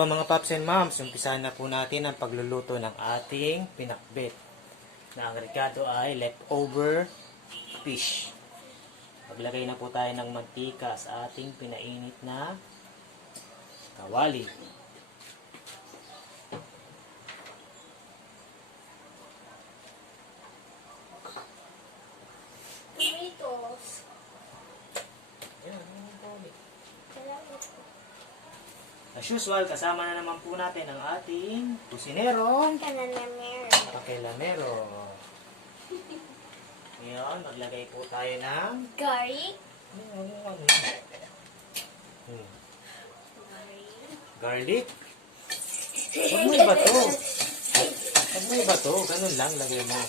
po mga paps and moms, umpisahan na po natin ang pagluluto ng ating pinakbet. Na ang rekado ay leftover fish. Maglagay na po tayo ng mantika sa ating pinainit na kawali. Tomatoes. As usual, kasama na naman po natin ang ating kusinerong pakilamero. Ngayon, maglagay po tayo ng Garlic. Garlic. Huwag mo iba to. Huwag mo iba to. Ganun lang, lagay mo.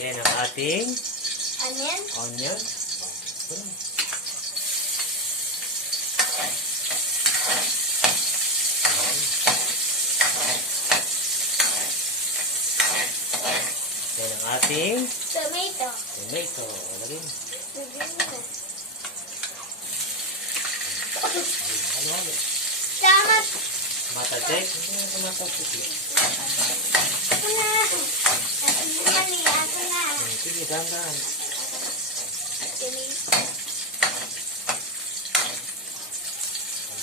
Yan ang ating onion. Yan ang ating Tomato. tomato. Lagay mo. Halo-halo. Tama. Mata check. Hindi na mata check. Ako na. Ako na. Sige, dahan-dahan.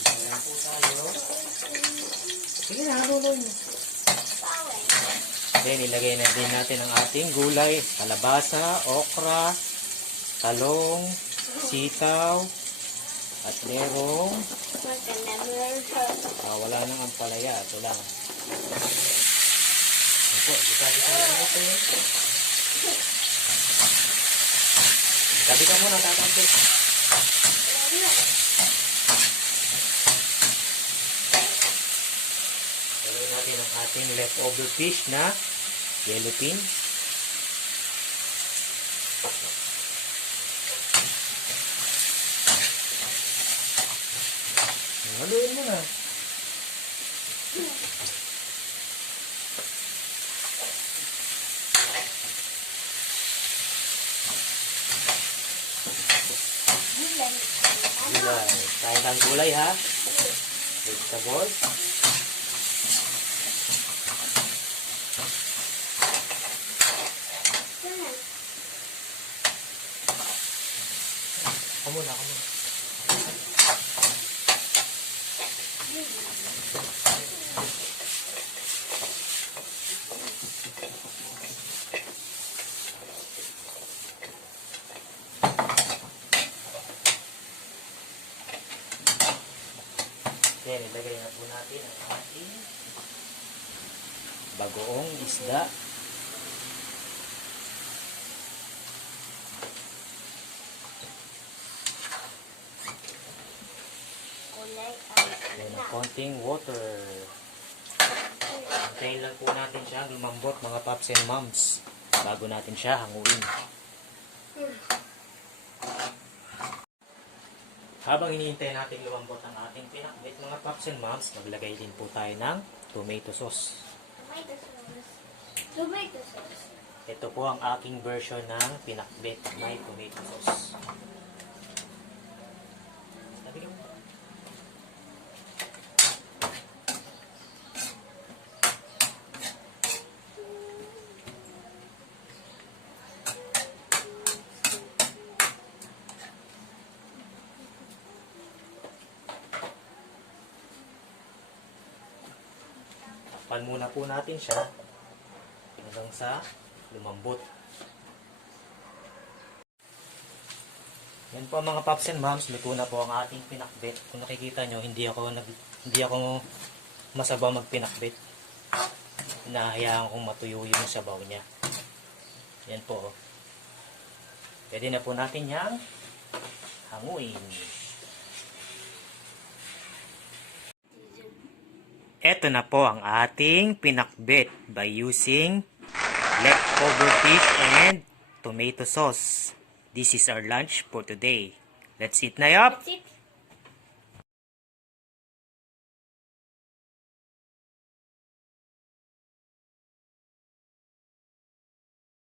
Ayan po tayo. Sige na, haluloy mo. Then, ilagay na din natin ang ating gulay. Kalabasa, okra, talong, sitaw, at merong wala nang ampalaya. Ito lang. Ito, gita-gita na natin. Sabi ka muna, tatantik. Gawin natin ang ating leftover fish na yellowfin. Haluin mo na. Gulay. Kain kang gulay ha. Vegetable. Kamu na. Then, ilagay na po natin ang ating bagoong isda. Then, ang konting water. Antayin lang po natin siya lumambot mga paps and moms bago natin siya hanguin. Habang hinihintay natin lumambot ang ating pinakbet mga paps and moms, maglagay din po tayo ng tomato sauce. Tomato sauce. Ito po ang aking version ng pinakbet may tomato sauce. Sabi ka mo. Takpan muna po natin siya hanggang sa lumambot. Yan po mga paps and moms, luto na po ang ating pinakbet. Kung nakikita nyo, hindi ako masabaw magpinakbet. Hinahayaan kong matuyo yung sabaw niya. Yan po. Pwede na po natin yang hanguin. Ito na po ang ating pinakbet by using leftover fish and tomato sauce. This is our lunch for today. Let's eat na yap! That's it.